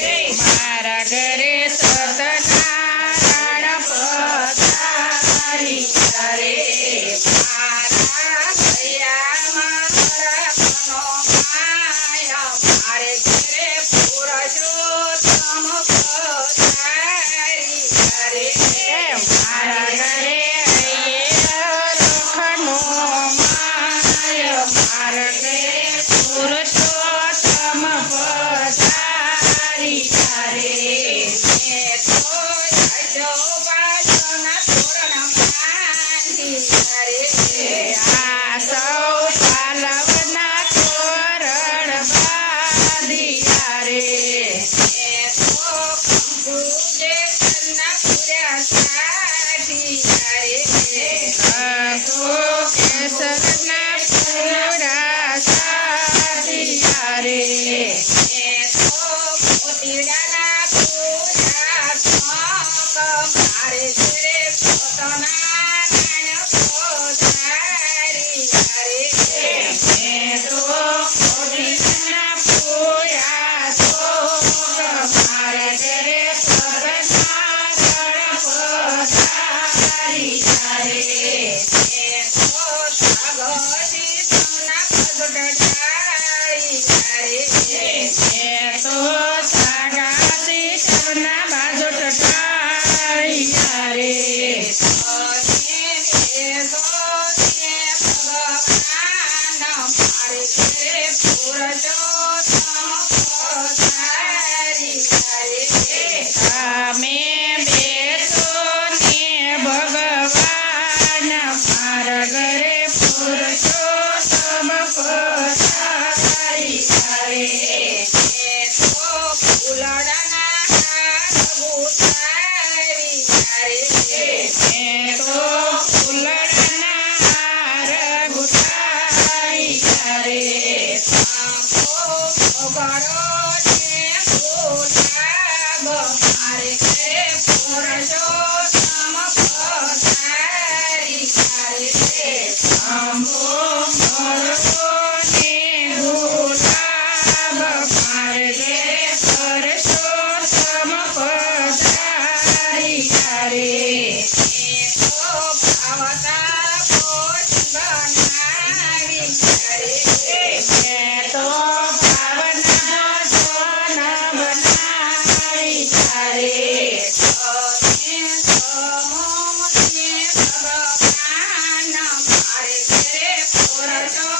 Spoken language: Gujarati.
રે. Purushottam પધારી But I